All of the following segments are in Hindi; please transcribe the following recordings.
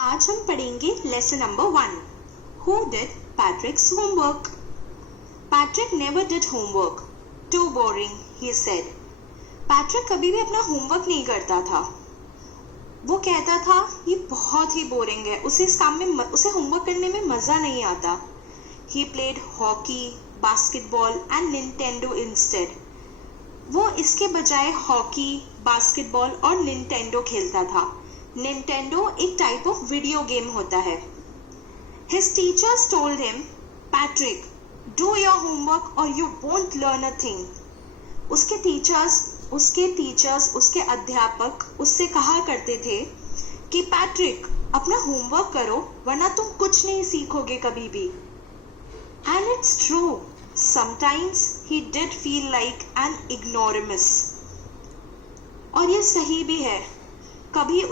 आज हम पढ़ेंगे lesson number 1. Who did Patrick's homework? Patrick never did homework. Too boring, he said. Patrick कभी भी अपना होमवर्क नहीं करता था. वो कहता था ये बहुत ही बोरिंग है, उसे इस काम में उसे होमवर्क करने में मजा नहीं आता. He played hockey, basketball and Nintendo instead. वो इसके बजाय हॉकी, बास्केटबॉल और निंटेंडो खेलता था. निंटेंडो एक टाइप ऑफ वीडियो गेम होता है. His teachers told him, Patrick, do your homework or you won't learn a thing. उसके टीचर्स, उसके अध्यापक उससे कहा करते थे कि पैट्रिक अपना होमवर्क करो वरना तुम कुछ नहीं सीखोगे कभी भी. And it's true. Sometimes he did feel like an ignoramus. और ये सही भी है. कभी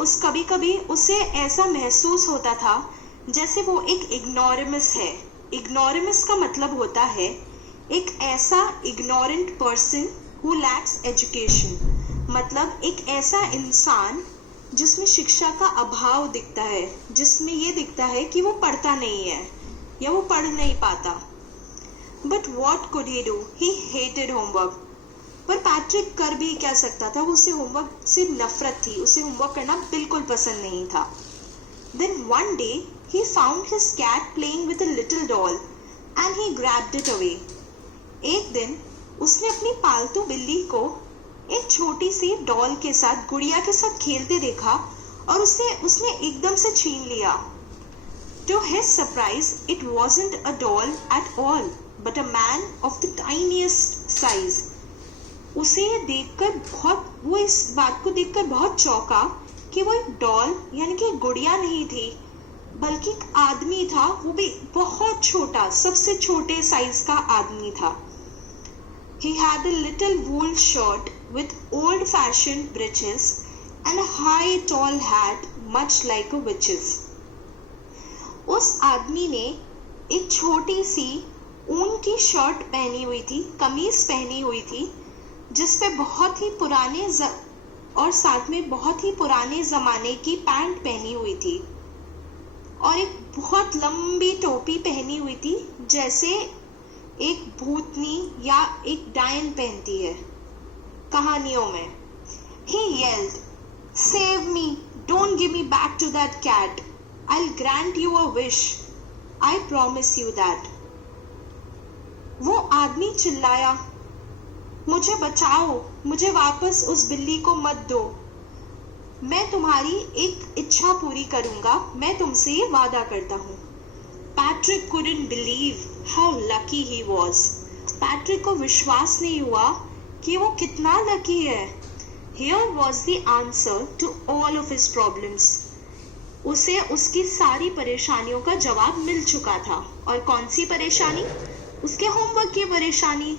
उसे ऐसा महसूस होता था जैसे वो एक इग्नोरेमस है. इग्नोरेमस का मतलब होता है एक ऐसा ignorant person who lakhs education. मतलब एक ऐसा इंसान जिसमें शिक्षा का अभाव दिखता है, जिसमें ये दिखता है कि वो पढ़ता नहीं है या वो पढ़ नहीं पाता. But what could he do? He hated homework. पर पैट्रिक कर भी क्या सकता था, उसे होमवर्क से नफरत थी, उसे होमवर्क करना बिल्कुल पसंद नहीं था. Then one day he found his cat playing with a little doll and he grabbed it away. एक दिन उसने अपनी पालतू बिल्ली को एक छोटी सी डॉल के साथ, गुड़िया के साथ खेलते देखा और उसने एकदम से छीन लिया. To his surprise, it wasn't a doll at all, but a man of the tiniest size. वो इस बात को देखकर बहुत चौंका कि वो एक डॉल यानी कि गुड़िया नहीं थी बल्कि एक आदमी था, वो भी बहुत छोटा, सबसे छोटे साइज का आदमी था. He had a little wool shirt with old-fashioned breeches and a high tall hat much like a witch's. उस आदमी ने एक छोटी सी ऊन की शर्ट पहनी हुई थी, कमीज पहनी हुई थी जिसपे बहुत ही पुराने और साथ में बहुत ही पुराने जमाने की पैंट पहनी हुई थी और एक बहुत लंबी टोपी पहनी हुई थी जैसे एक भूतनी या एक डायन पहनती है कहानियों में. He yelled, "Save me! Don't give me back to that cat! I'll grant you a wish. I promise you that." वो आदमी चिल्लाया, मुझे बचाओ, मुझे वापस उस बिल्ली को मत दो, मैं तुम्हारी एक इच्छा पूरी करूंगा, मैं तुमसे ये वादा करता हूँ. Patrick couldn't believe how lucky he was. Patrick को विश्वास नहीं हुआ कि वो कितना लकी है. Here was the answer to all of his problems. उसे उसकी सारी परेशानियों का जवाब मिल चुका था. और कौन सी परेशानी? उसके होमवर्क की परेशानी.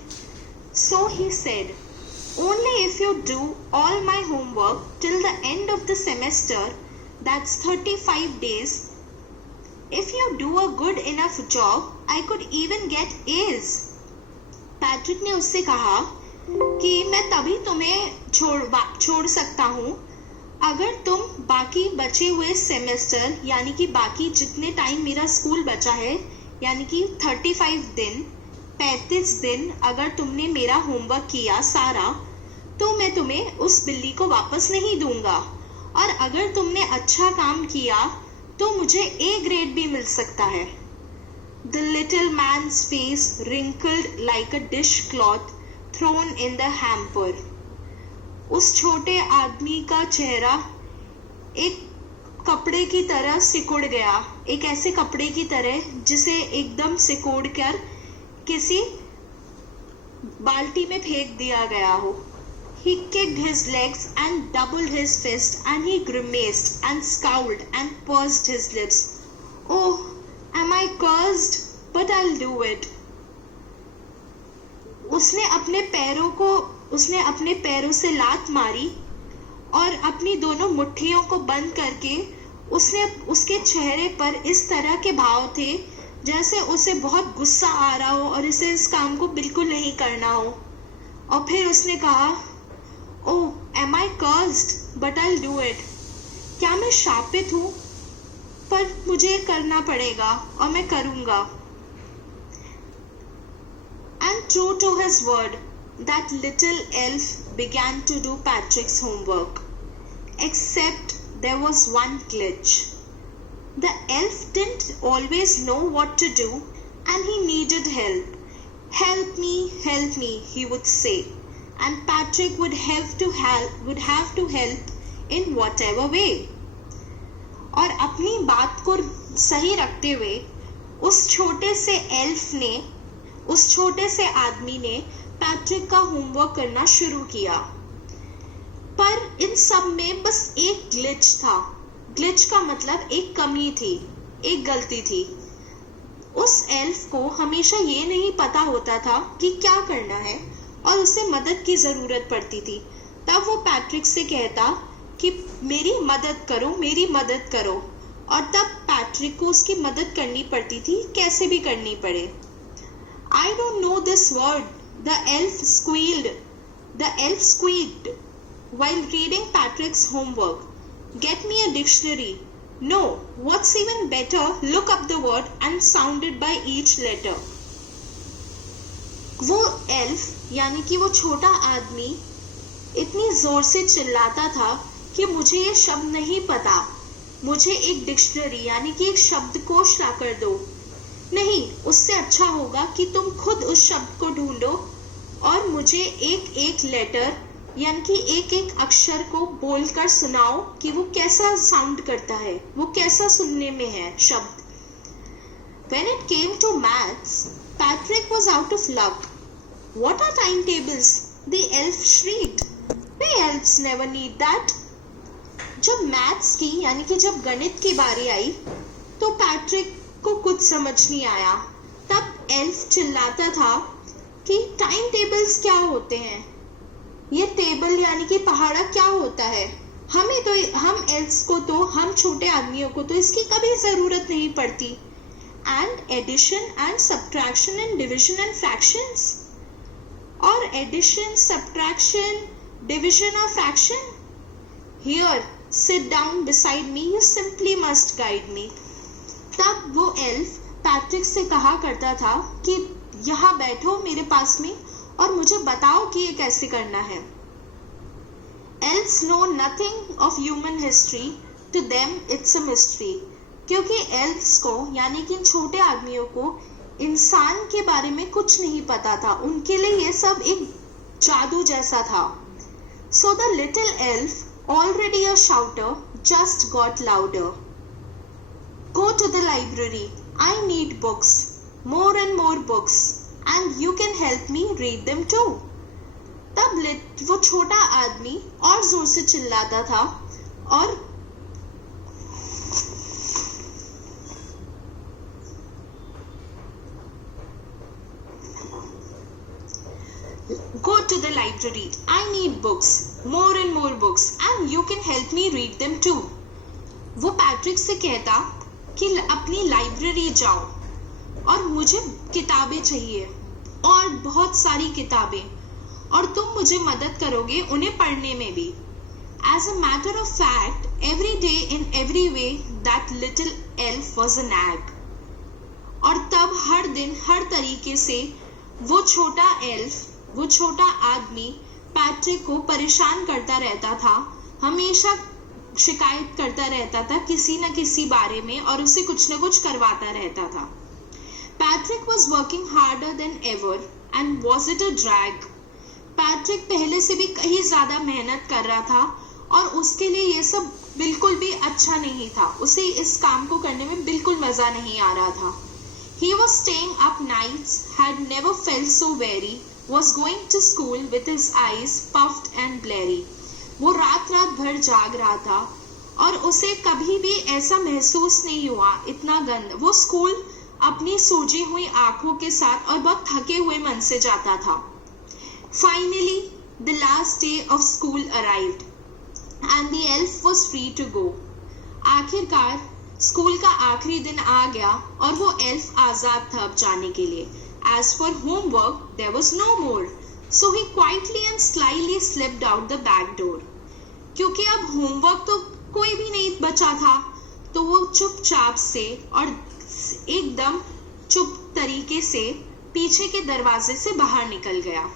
So he said, "Only if you do all my homework till the end of the semester, that's 35 days. If you do a good enough job, I could even get A's." Patrick ने उससे कहा कि मैं तभी तुम्हें छोड़ सकता हूँ अगर तुम बाकी बचे हुए सेमेस्टर यानी कि बाकी जितने टाइम मेरा स्कूल बचा है यानी कि 35 दिन अगर तुमने मेरा होमवर्क किया सारा तो मैं तुम्हें उस बिल्ली को वापस नहीं दूंगा और अगर तुमने अच्छा काम किया तो मुझे A ग्रेड भी मिल सकता है. The little man's face wrinkled like a dishcloth thrown in the hamper. उस छोटे आदमी का चेहरा एक कपड़े की तरह सिकुड़ गया, एक ऐसे कपड़े की तरह जिसे एकदम सिकोड़ कर किसी बाल्टी में फेंक दिया गया हो. He kicked his legs and doubled his fist and he grimaced and scowled and pursed his lips. Oh, am I cursed? But I'll do it. उसने अपने पैरों से लात मारी और अपनी दोनों मुट्ठियों को बंद करके उसके चेहरे पर इस तरह के भाव थे जैसे उसे बहुत गुस्सा आ रहा हो और इसे इस काम को बिल्कुल नहीं करना हो. और फिर उसने कहा, "Oh, am I cursed? But I'll do it." क्या मैं शापित हूँ? पर मुझे करना पड़ेगा और मैं करूँगा। And true to his word, that little elf began to do Patrick's homework. Except there was one glitch. The elf didn't always know what to do and he needed help. Help me, he would say. And Patrick would have to help in whatever way. और अपनी बात को सही रखते हुए उस छोटे से आदमी ने पैट्रिक का होमवर्क करना शुरू किया। पर इन सब में बस एक ग्लिच था। ग्लिच का मतलब एक कमी थी, एक गलती थी। उस एल्फ को हमेशा ये नहीं पता होता था कि क्या करना है और उसे मदद की जरूरत पड़ती थी। तब वो पैट्रिक से कहता कि मेरी मदद करो और तब पैट्रिक को उसकी मदद करनी पड़ती थी, कैसे भी करनी पड़े। I don't know this word, the elf squeaked while reading Patrick's homework. Get me a dictionary. No, what's even better, look up the word and sound it by each letter. वो एल्फ यानी कि वो छोटा आदमी इतनी जोर से चिल्लाता था कि मुझे ये शब्द नहीं पता, मुझे एक डिक्शनरी यानी कि एक शब्दकोश ला कर दो। नहीं, उससे अच्छा होगा कि तुम खुद उस शब्द को ढूंढो और मुझे एक एक लेटर यानी कि एक एक अक्षर को बोलकर सुनाओ कि वो कैसा साउंड करता है, वो कैसा सुनने में है शब्द। When it came to maths, Patrick was out of luck. What are timetables? The elf shrieked. We elves never need that. जब मैथ्स की यानी कि जब गणित की बारी आई तो पैट्रिक को कुछ समझ नहीं आया। तब एल्फ चिल्लाता था कि टाइम टेबल्स क्या होते हैं, ये टेबल यानी कि पहाड़ा क्या होता है। हम एल्फ्स को तो, हम छोटे आदमियों को तो इसकी कभी जरूरत नहीं पड़ती। And addition and subtraction and division and fractions, और एडिशन, सब्ट्रैक्शन, डिविजन और fraction. Here sit down beside me, you simply must guide me. तब वो एल्फ पैट्रिक से कहा करता था कि यहाँ बैठो मेरे पास में और मुझे बताओ कि ये कैसे करना है। Elves know nothing of human history, to them it's a mystery. क्योंकि एल्फ्स को यानी कि छोटे आदमियों को इंसान के बारे में कुछ नहीं पता था, उनके लिए ये सब एक जादू जैसा था। So the little elf, already a shouter, just got louder. Go to the library. I need books, more and more books, and you can help me read them too. तब वो छोटा आदमी और जोर से चिल्लाता था और Go to the library. I need books, more and more books, and you can help me read them too. वो पैट्रिक से कहता कि अपनी लाइब्रेरी जाओ और मुझे किताबें चाहिए और बहुत सारी किताबें, और तुम मुझे मदद करोगे उन्हें पढ़ने में भी। As a matter of fact, every day in every way that little elf was a nag. और तब हर दिन हर तरीके से वो छोटा एल्फ, वो छोटा आदमी पैट्रिक को परेशान करता रहता था, हमेशा शिकायत करता रहता था किसी न किसी बारे में और उसे कुछ न कुछ करवाता रहता था। Patrick was working harder than ever and was it a drag? Patrick पहले से भी कहीं ज्यादा मेहनत कर रहा था और उसके लिए ये सब बिल्कुल भी अच्छा नहीं था, उसे इस काम को करने में बिल्कुल मजा नहीं आ रहा था। He was staying up nights, had never felt so weary, was going to school with his eyes puffed and bleary. वो रात भर जाग रहा था और उसे कभी भी ऐसा महसूस नहीं हुआ इतना गंदा। वो स्कूल अपनी सूजी हुई आंखों के साथ और बहुत थके हुए मन से जाता था। Finally, the last day of school arrived and the elf was free to go. आखिरकार स्कूल का आखिरी दिन आ गया और वो एल्फ आजाद था अब जाने के लिए। As for homework, there was no more. So he quietly and slyly slipped out the back door. क्योंकि अब होमवर्क तो कोई भी नहीं बचा था, तो वो चुपचाप से और एकदम चुप तरीके से पीछे के दरवाजे से बाहर निकल गया।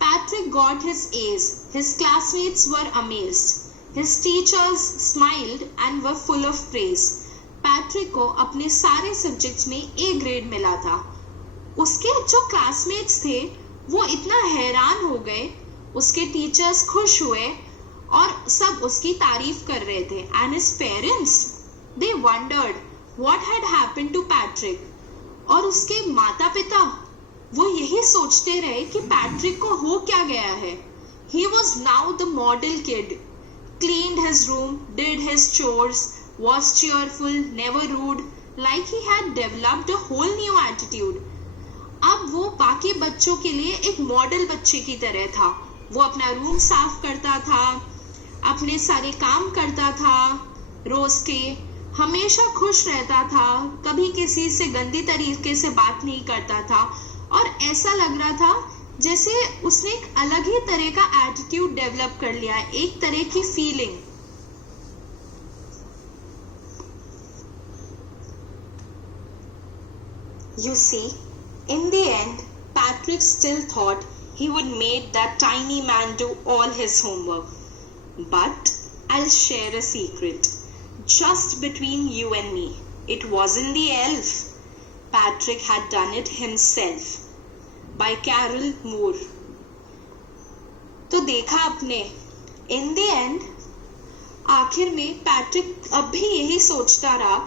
Patrick got his A's. His classmates were amazed. His teachers smiled and were full of praise. Patrick को अपने सारे सब्जेक्ट्स में A ग्रेड मिला था। उसके जो क्लासमेट्स थे वो इतना हैरान हो गए, उसके टीचर्स खुश हुए और सब उसकी तारीफ कर रहे थे। And his parents, they wondered what had happened to Patrick. और उसके माता पिता वो यही सोचते रहे कि पैट्रिक को हो क्या गया है। He was now the model kid. Cleaned his room, did his chores, was cheerful, never rude, like he had developed a whole new attitude. अब वो बाकी बच्चों के लिए एक मॉडल बच्चे की तरह था। वो अपना रूम साफ करता था, अपने सारे काम करता था रोज के, हमेशा खुश रहता था, कभी किसी से गंदी तरीके से बात नहीं करता था और ऐसा लग रहा था जैसे उसने एक अलग ही तरह का एटीट्यूड डेवलप कर लिया, एक तरह की feeling. You see, in the end, Patrick still thought he would make that tiny man do all his homework. But I'll share a secret. Just between you and me, it wasn't the elf. Patrick had done it himself. By Carol Moore. तो देखा आपने, in the end, आखिर में पैट्रिक अब भी यही सोचता रहा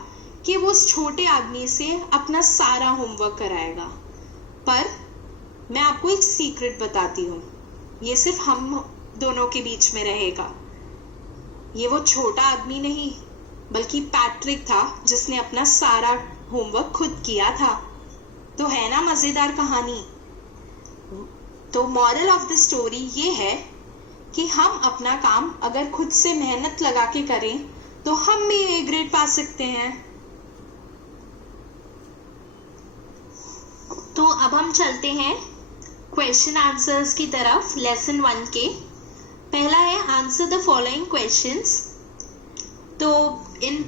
कि वो उस छोटे आदमी से अपना सारा होमवर्क कराएगा। पर मैं आपको एक सीक्रेट बताती हूँ, ये सिर्फ हम दोनों के बीच में रहेगा। ये वो छोटा आदमी नहीं बल्कि पैट्रिक था जिसने अपना सारा होमवर्क खुद किया था। तो है ना मजेदार कहानी। तो मॉरल ऑफ द स्टोरी ये है कि हम अपना काम अगर खुद से मेहनत लगा के करें तो हम भी ए ग्रेड पा सकते हैं। तो अब हम चलते हैं क्वेश्चन आंसर्स की तरफ लेसन 1 के। पहला है आंसर द फॉलोइंग क्वेश्चंस। तो इन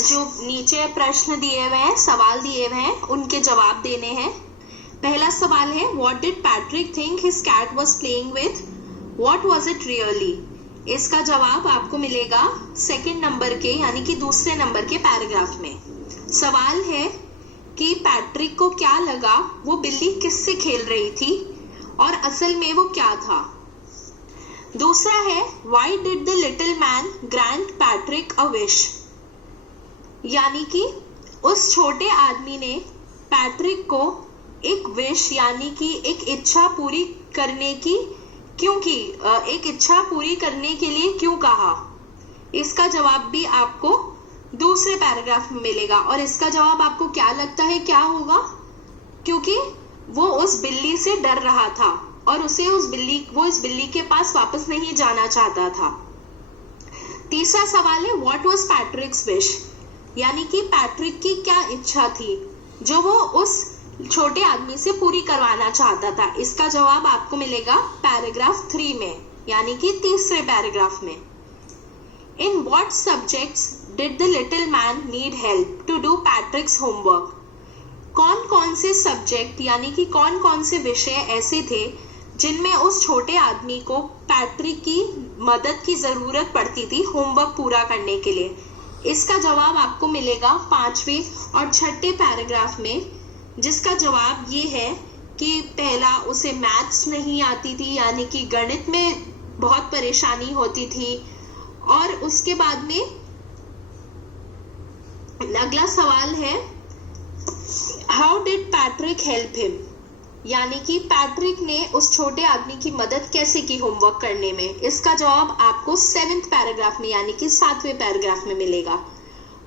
जो नीचे प्रश्न दिए हुए हैं, सवाल दिए हुए हैं, उनके जवाब देने हैं। पहला सवाल है what did Patrick think his cat was playing with, what was it really. इसका जवाब आपको मिलेगा सेकंड नंबर के यानी कि दूसरे नंबर के पैराग्राफ में। सवाल है कि पैट्रिक को क्या लगा वो बिल्ली किससे खेल रही थी और असल में वो क्या था। दूसरा है why did the little man grant Patrick a wish, यानी कि उस छोटे आदमी ने पैट्रिक को एक विश यानी कि एक इच्छा पूरी करने की एक इच्छा पूरी करने के लिए क्यों कहा। इसका जवाब भी आपको दूसरे पैराग्राफ में मिलेगा। और इसका जवाब आपको क्या लगता है क्या होगा, क्योंकि वो उस बिल्ली से डर रहा था और वो इस बिल्ली के पास वापस नहीं जाना चाहता था। तीसरा सवाल है व्हाट वाज पैट्रिक्स विश, यानी कि पैट्रिक की क्या इच्छा थी जो वो उस छोटे आदमी से पूरी करवाना चाहता था। इसका जवाब आपको मिलेगा पैराग्राफ 3 में, यानी कि तीसरे पैराग्राफ में। In what subjects did the little man need help to do Patrick's homework. कौन कौन से सब्जेक्ट यानी कि कौन कौन से विषय ऐसे थे जिनमें उस छोटे आदमी को पैट्रिक की मदद की जरूरत पड़ती थी होमवर्क पूरा करने के लिए। इसका जवाब आपको मिलेगा 5वें और 6ठे पैराग्राफ में, जिसका जवाब ये है कि पहला उसे मैथ्स नहीं आती थी यानी कि गणित में बहुत परेशानी होती थी। और उसके बाद में अगला सवाल है how did Patrick help him, यानी कि पैट्रिक ने उस छोटे आदमी की मदद कैसे की होमवर्क करने में। इसका जवाब आपको 7th पैराग्राफ में यानी कि 7वें पैराग्राफ में मिलेगा।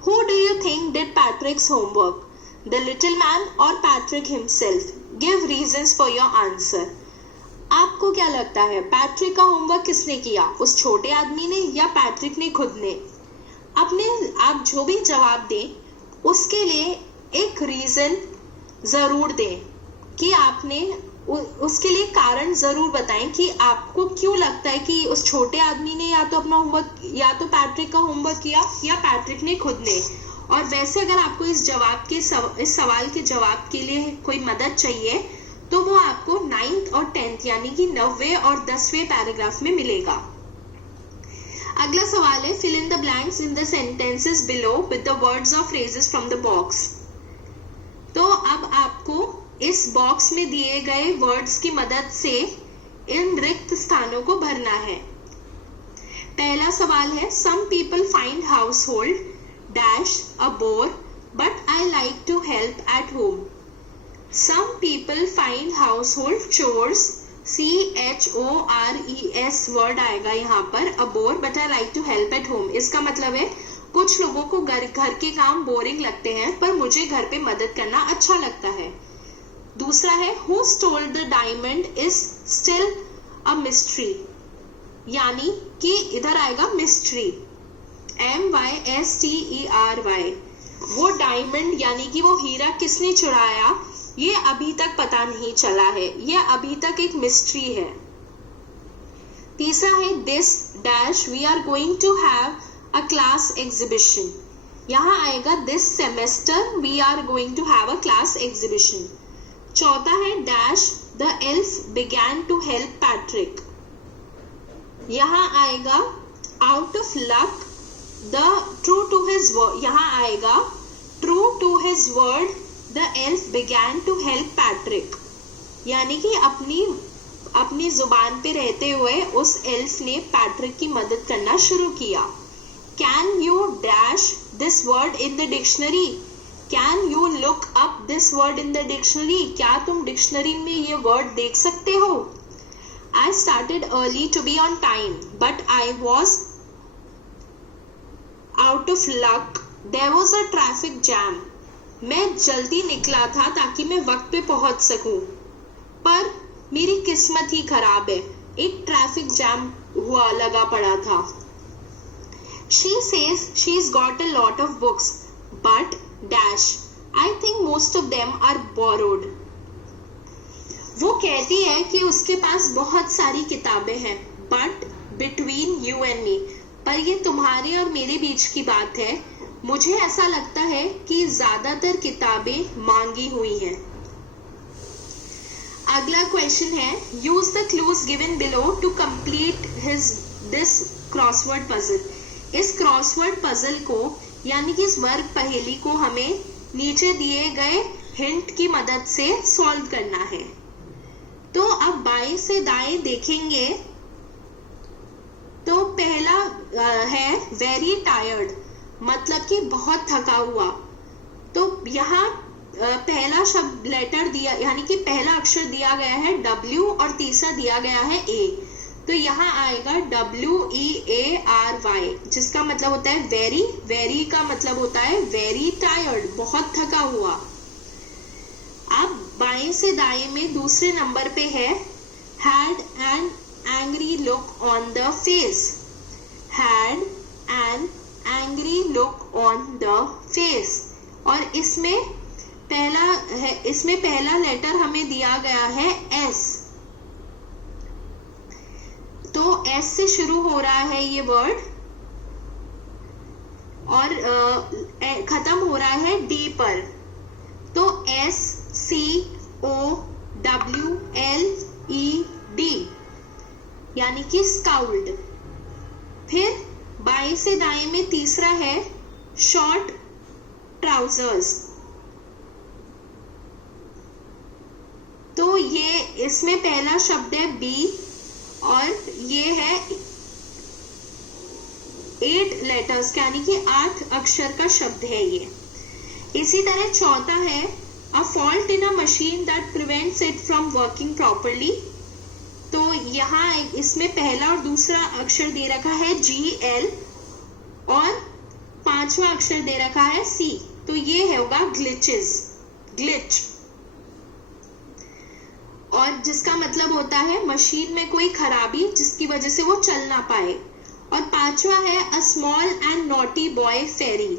Who do you think did Patrick's homework, the little man और Patrick himself. Give reasons for your answer. आपको क्या लगता है पैट्रिक का होमवर्क किसने किया, उस छोटे आदमी ने या पैट्रिक ने खुद ने। आप जो भी जवाब दें उसके लिए एक रीजन जरूर दें कि आपने उसके लिए कारण जरूर बताएं कि आपको क्यों लगता है कि उस छोटे आदमी ने या तो अपना होमवर्क या तो पैट्रिक का होमवर्क किया या पैट्रिक ने खुद ने। और वैसे अगर आपको इस सवाल के जवाब के लिए कोई मदद चाहिए तो वो आपको 9th और 10th यानी कि 9वें और 10वें पैराग्राफ में मिलेगा। अगला सवाल है fill in the blanks in the sentences below with the words or phrases from the box। तो अब आपको इस बॉक्स में दिए गए वर्ड्स की मदद से इन रिक्त स्थानों को भरना है। पहला सवाल है some people find household dash a bore but I like to help at home। Some people find household chores CHORES word आएगा यहाँ पर a bore but I like to help at home। इसका मतलब है कुछ लोगों को घर के काम बोरिंग लगते हैं पर मुझे घर पे मदद करना अच्छा लगता है। दूसरा है who stole the diamond is still a mystery, यानी कि इधर आएगा mystery MYSTERY। वो डायमंड यानी कि वो हीरा किसने चुराया ये अभी तक पता नहीं चला है, ये अभी तक एक मिस्ट्री है। तीसरा है this dash we are going to have a class exhibition, यहाँ आएगा this semester we are going to have a class exhibition. चौथा है dash the elf began to help Patrick, यहाँ आएगा out of luck the true to his word, यहाँ आएगा true to his word The elf began to help Patrick, यानी कि अपनी जुबान पे रहते हुए उस एल्फ ने पैट्रिक की मदद करना शुरू किया। Can you dash this word in the dictionary? Can you look up this word in the dictionary? क्या तुम डिक्शनरी में ये वर्ड देख सकते हो? I started early to be on time, but I was out of luck. There was a traffic jam. मैं जल्दी निकला था ताकि मैं वक्त पे पहुंच सकूं, पर मेरी किस्मत ही खराब है, एक ट्रैफिक जैम लगा पड़ा था। She says she's got a lot of books, but dash I think most of them are borrowed। वो कहती है कि उसके पास बहुत सारी किताबें हैं, but between you and me, पर ये तुम्हारे और मेरे बीच की बात है, मुझे ऐसा लगता है कि ज्यादातर किताबें मांगी हुई हैं। अगला क्वेश्चन है use the clues given below to complete this crossword puzzle. इस क्रॉसवर्ड पजल को यानी कि इस वर्ग पहेली को हमें नीचे दिए गए हिंट की मदद से सॉल्व करना है। तो अब बाएं से दाएं देखेंगे तो पहला है वेरी टायर्ड, मतलब कि बहुत थका हुआ। तो यहाँ पहला शब्द लेटर दिया यानी कि पहला अक्षर दिया गया है W और तीसरा दिया गया है A, तो यहाँ आएगा WEARY जिसका मतलब होता है वेरी। वेरी का मतलब होता है वेरी टायर्ड, बहुत थका हुआ। अब बाएं से दाएं में दूसरे नंबर पे है had an angry look on the face, had an angry look on the face। और इसमें पहला लेटर हमें दिया गया है S, तो S से शुरू हो रहा है ये वर्ड और खत्म हो रहा है D पर, तो SCOWLED यानी कि स्काउल्ड। फिर बाएं से दाएं में तीसरा है शॉर्ट ट्राउजर्स, तो ये इसमें पहला शब्द है B और ये है 8 लेटर्स यानी कि 8 अक्षर का शब्द है ये। इसी तरह चौथा है a fault in a machine that prevents it from working properly, तो यहाँ इसमें पहला और दूसरा अक्षर दे रखा है GL और पांचवा अक्षर दे रखा है C, तो ये होगा ग्लिच, और जिसका मतलब होता है मशीन में कोई खराबी जिसकी वजह से वो चल ना पाए। और पांचवा है a small and naughty boy fairy,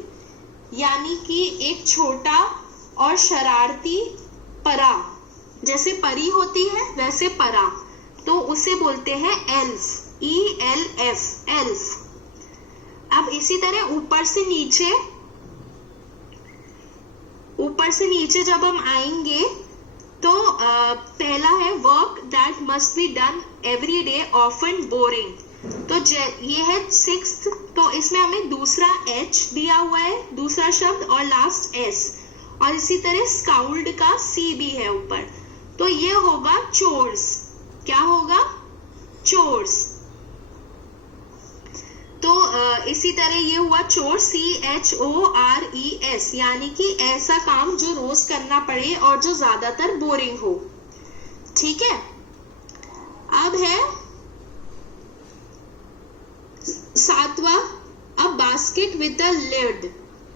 यानी कि एक छोटा और शरारती परा, जैसे परी होती है वैसे परा, तो उसे बोलते हैं एल्फ, ELF एल्फ। अब इसी तरह ऊपर से नीचे ऊपर से नीचे जब हम आएंगे तो पहला है work that must be done every day often boring, तो ये है 6th, तो इसमें हमें दूसरा H दिया हुआ है, दूसरा शब्द और लास्ट S, और इसी तरह स्काउल्ड का C भी है ऊपर, तो ये होगा चोर्स। क्या होगा? चोर्स। तो इसी तरह ये हुआ चोर, CHORES, यानी कि ऐसा काम जो रोज करना पड़े और जो ज्यादातर बोरिंग हो। ठीक है, अब है 7वां, a basket with a lid.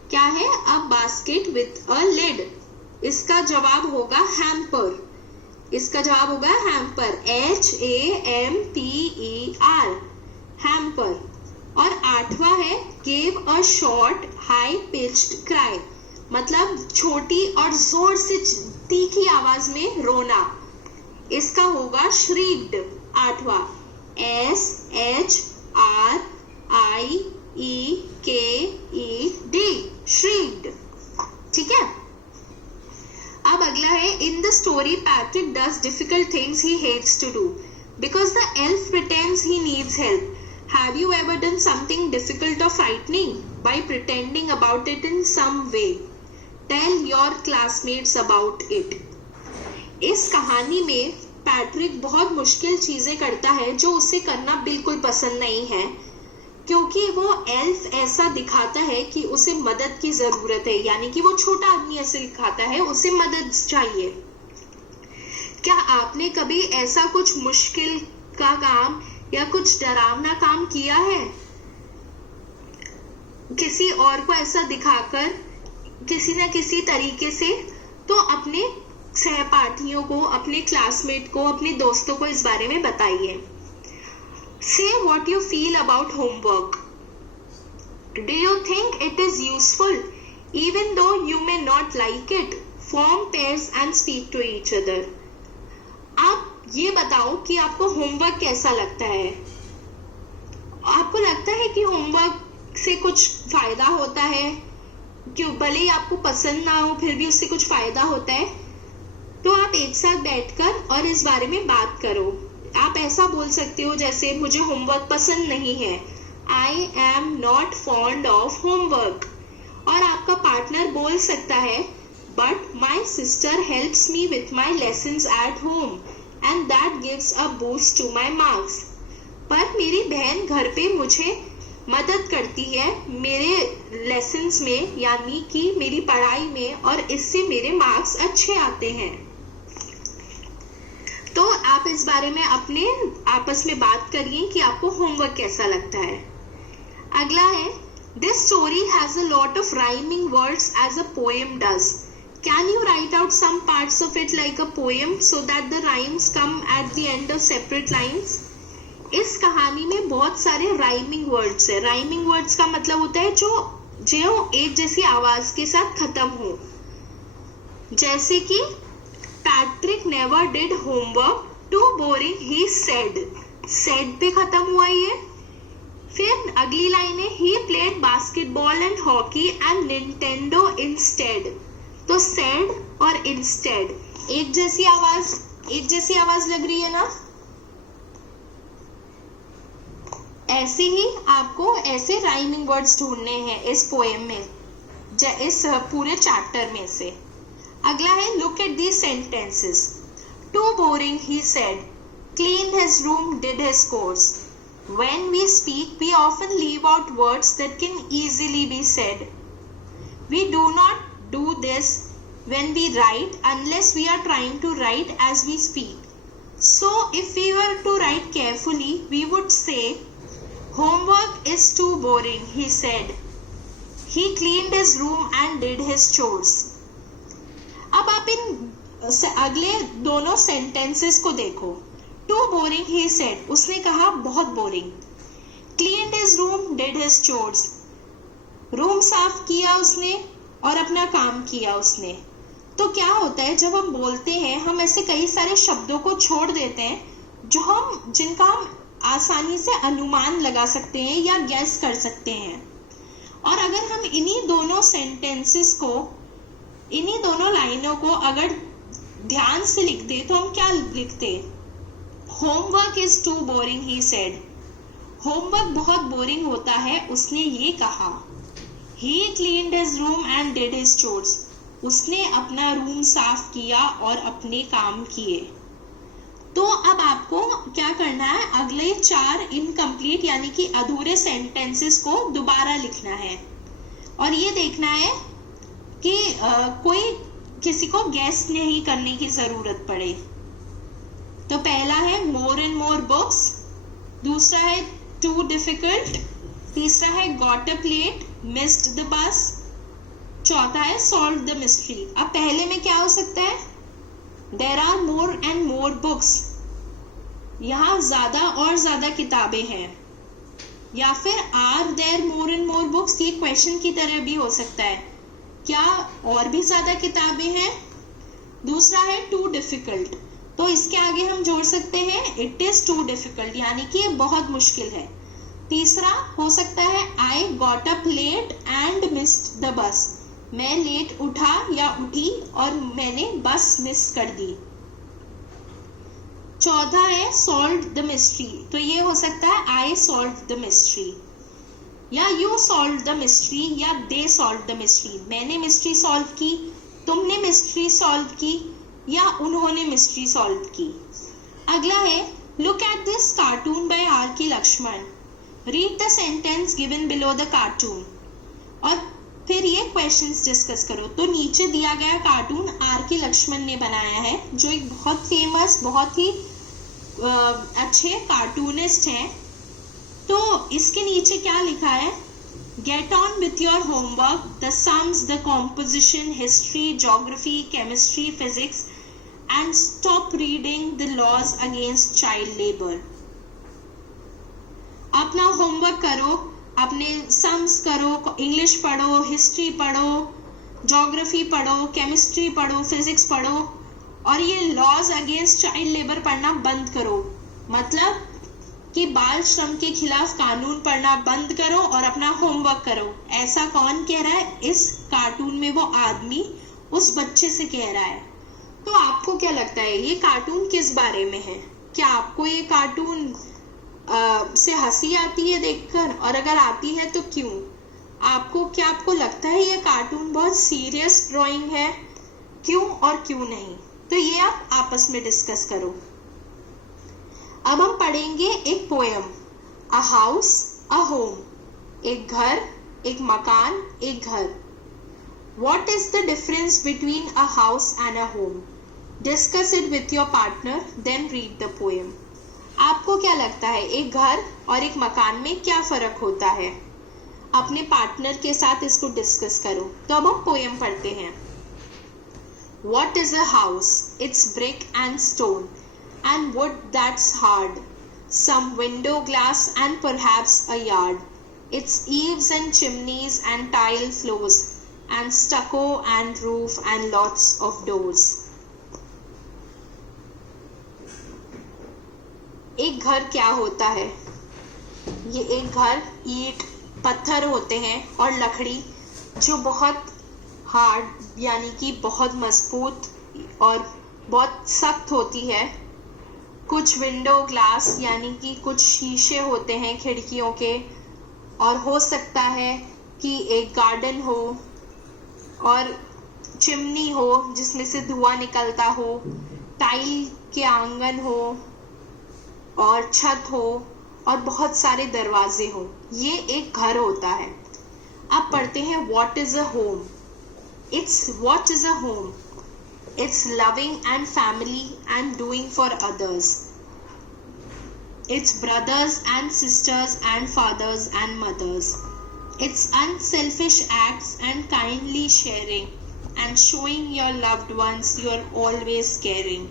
क्या है? A basket with a lid. इसका जवाब होगा हैम्पर। इसका जवाब होगा हैम्पर, HAMPER, हैम्पर। और 8वां है give a short high pitched cry, मतलब छोटी और जोर से तीखी आवाज में रोना। इसका होगा श्रीक्ड। 8वां SHRIEKED, श्रीक्ड। ठीक है, अब अगला है in the story Patrick does difficult things he hates to do because the elf pretends he needs help. Have you ever done something difficult or frightening by pretending about it in some way? Tell your classmates about it. इस कहानी में पैट्रिक बहुत मुश्किल चीजें करता है जो उसे करना बिल्कुल पसंद नहीं है, क्योंकि वो एल्फ ऐसा दिखाता है कि उसे मदद की जरूरत है, यानी कि वो छोटा आदमी ऐसे दिखाता है, उसे मदद चाहिए। क्या आपने कभी ऐसा कुछ मुश्किल का काम या कुछ डरावना काम किया है? किसी और को ऐसा दिखाकर किसी न किसी तरीके से, तो अपने सहपाठियों को, अपने क्लासमेट को, अपने दोस्तों को इस बारे में बताइए। Say what you feel about homework. Do you think it is useful? Even though you may not like it, form pairs and speak to each other. आप ये बताओ कि आपको होमवर्क कैसा लगता है। आपको लगता है कि होमवर्क से कुछ फायदा होता है? क्यों, भले ही आपको पसंद ना हो फिर भी उससे कुछ फायदा होता है। तो आप एक साथ बैठकर और इस बारे में बात करो। आप ऐसा बोल सकते हो जैसे मुझे होमवर्क पसंद नहीं है, I am not fond of homework। और आपका पार्टनर बोल सकता है but my sister helps me with my lessons at home and that gives a boost to my marks। पर मेरी बहन घर पे मुझे मदद करती है मेरे लेसन्स में, यानी कि मेरी पढ़ाई में, और इससे मेरे मार्क्स अच्छे आते हैं। तो आप इस बारे में अपने आपस में बात करिए कि आपको होमवर्क कैसा लगता है। अगला है this story has a lot of rhyming words as a poem does. Can you write out some parts of it like a poem so that the rhymes come at the end of separate lines? इस कहानी में बहुत सारे राइमिंग वर्ड्स है। राइमिंग वर्ड्स का मतलब होता है जो एक जैसी आवाज के साथ खत्म हो, जैसे कि Patrick never did homework, too boring he said. Said पे खत्म हुआ ये। फिर अगली लाइन है he played basketball and hockey and Nintendo instead. तो सेड और इंस्टेड एक जैसी आवाज लग रही है ना। ऐसे ही आपको ऐसे राइमिंग वर्ड्स ढूंढने हैं इस पोएम में, इस पूरे चैप्टर में से। अगला है look at these sentences. Too boring he said, clean his room, did his chores. When we speak, we often leave out words that can easily be said. We do not do this when we write unless we are trying to write as we speak. So if we were to write carefully, we would say, homework is too boring, he said. He cleaned his room and did his chores. अब आप इन अगले दोनों सेंटेंसेस को देखो। Too boring, he said. उसने कहा बहुत boring. Cleaned his room, did his chores. Room साफ किया उसने और अपना काम किया उसने। तो क्या होता है जब हम बोलते हैं, हम ऐसे कई सारे शब्दों को छोड़ देते हैं जिनका हम आसानी से अनुमान लगा सकते हैं या गैस कर सकते हैं। और अगर हम इन्हीं दोनों सेंटेंसेस को इन्हीं दोनों लाइनों को अगर ध्यान से लिखते तो हम क्या लिखते? Homework is too boring he said. Homework बहुत बोरिंग होता है, उसने ये कहा। He cleaned his room and did his chores. उसने अपना रूम साफ किया और अपने काम किए। तो अब आपको क्या करना है? अगले 4 इनकम्प्लीट यानी कि अधूरे सेंटेंसेस को दोबारा लिखना है और ये देखना है कि कोई किसी को गेस नहीं करने की जरूरत पड़े। तो पहला है मोर एंड मोर बुक्स, दूसरा है टू डिफिकल्ट, तीसरा है got up late, missed the bus, चौथा है सॉल्व द मिस्ट्री। अब पहले में क्या हो सकता है? There are more and more books, यहाँ ज्यादा और ज्यादा किताबें हैं, या फिर are there more and more books, ये क्वेश्चन की तरह भी हो सकता है, क्या और भी ज्यादा किताबें हैं। दूसरा है टू डिफिकल्ट, तो इसके आगे हम जोड़ सकते हैं इट इज टू डिफिकल्ट, यानी कि ये बहुत मुश्किल है। तीसरा हो सकता है I got up late and missed the bus, मैं लेट उठा या उठी और मैंने बस मिस कर दी। चौथा है सॉल्व द मिस्ट्री, तो ये हो सकता है आई सॉल्व द मिस्ट्री, या यू सॉल्व द मिस्ट्री, या दे सॉल्व द मिस्ट्री, मैंने मिस्ट्री सॉल्व की, तुमने मिस्ट्री सॉल्व की, या उन्होंने मिस्ट्री सॉल्व की। अगला है look at this cartoon by R K Laxman, read the sentence given below the cartoon, और फिर ये क्वेश्चंस डिस्कस करो। तो नीचे दिया गया कार्टून आर के लक्ष्मण ने बनाया है, जो एक बहुत फेमस, बहुत ही अच्छे कार्टूनिस्ट हैं। तो इसके नीचे क्या लिखा है? Get on with your homework, the sums, the composition, history, geography, chemistry, physics, and stop reading the laws against child labour. अपना होमवर्क करो, अपने सम्स करो, इंग्लिश पढ़ो, हिस्ट्री पढ़ो, ज्योग्राफी पढ़ो, केमिस्ट्री पढ़ो, फिजिक्स पढ़ो, और ये लॉज अगेंस्ट चाइल्ड लेबर पढ़ना बंद करो। मतलब कि बाल श्रम के खिलाफ कानून पढ़ना बंद करो और अपना होमवर्क करो। ऐसा कौन कह रहा है? इस कार्टून में वो आदमी उस बच्चे से कह रहा है। तो आपको क्या लगता है ये कार्टून किस बारे में है? क्या आपको ये कार्टून से हंसी आती है देखकर, और अगर आती है तो क्यों? आपको लगता है ये कार्टून बहुत सीरियस ड्राइंग है? क्यों और क्यों नहीं? तो ये आप आपस में डिस्कस करो। अब हम पढ़ेंगे एक poem, a house a home, एक घर, एक मकान, एक घर। What is the difference between a house and a home? Discuss it with your partner, then read the poem. आपको क्या लगता है एक घर और एक मकान में क्या फर्क होता है? अपने पार्टनर के साथ इसको डिस्कस करो। तो अब हम पोएम पढ़ते हैं। What is a house? It's brick and stone and wood that's hard, some window glass and perhaps a yard. It's eaves and chimneys and tile floors and stucco and roof and lots of doors. एक घर क्या होता है? ये एक घर ईंट, पत्थर होते हैं और लकड़ी जो बहुत हार्ड यानी कि बहुत मजबूत और बहुत सख्त होती है। कुछ विंडो ग्लास यानी कि कुछ शीशे होते हैं खिड़कियों के, और हो सकता है कि एक गार्डन हो और चिमनी हो जिसमें से धुआं निकलता हो, टाइल के आंगन हो और छत हो और बहुत सारे दरवाजे हो। ये एक घर होता है। अब पढ़ते हैं what is a home. What is a home? It's loving and family and doing for others. It's brothers and sisters and fathers and mothers. It's unselfish acts and kindly sharing and showing your loved ones you're always caring.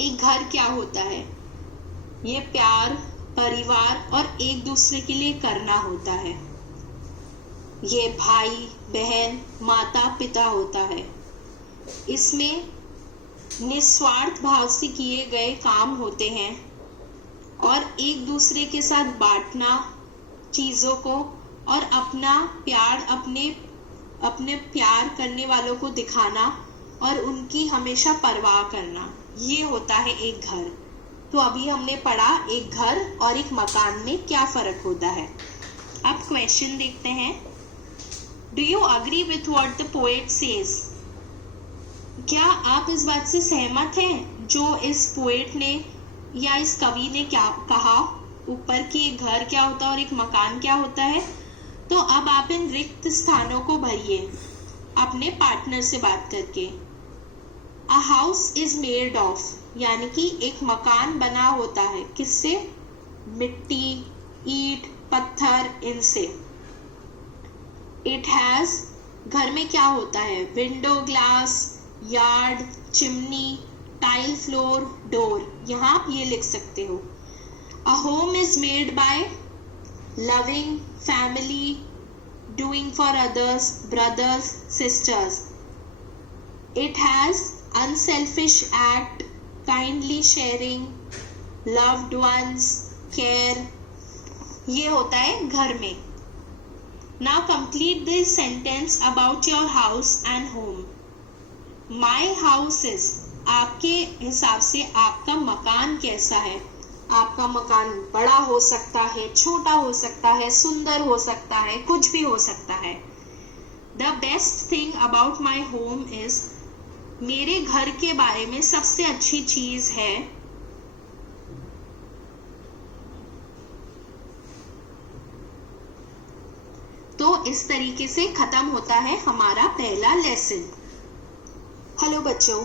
एक घर क्या होता है? ये प्यार, परिवार और एक दूसरे के लिए करना होता है। ये भाई बहन, माता पिता होता है। इसमें निस्वार्थ भाव से किए गए काम होते हैं और एक दूसरे के साथ बांटना चीज़ों को और अपना प्यार अपने अपने प्यार करने वालों को दिखाना और उनकी हमेशा परवाह करना, ये होता है एक घर। तो अभी हमने पढ़ा एक घर और एक मकान में क्या फर्क होता है। अब क्वेश्चन देखते हैं। Do you agree with what the poet says? क्या आप इस बात से सहमत हैं जो इस पोएट ने या इस कवि ने क्या कहा, ऊपर कि एक घर क्या होता है और एक मकान क्या होता है? तो अब आप इन रिक्त स्थानों को भरिए अपने पार्टनर से बात करके। A house is made of, यानी कि एक मकान बना होता है किससे? मिट्टी, ईंट, पत्थर, इनसे। इट हैज, घर में क्या होता है? Window, glass, yard, chimney, tile floor, door. यहाँ आप ये लिख सकते हो। A home is made by loving family, doing for others, brothers, sisters. It has unselfish act, kindly sharing, loved ones, care. ये होता है घर में। Now complete this sentence about your house and home. My house is, आपके हिसाब से आपका मकान कैसा है? आपका मकान बड़ा हो सकता है, छोटा हो सकता है, सुंदर हो सकता है, कुछ भी हो सकता है। The best thing about my home is, मेरे घर के बारे में सबसे अच्छी चीज है तो इस तरीके से खत्म होता है हमारा पहला लेसन। हेलो बच्चों,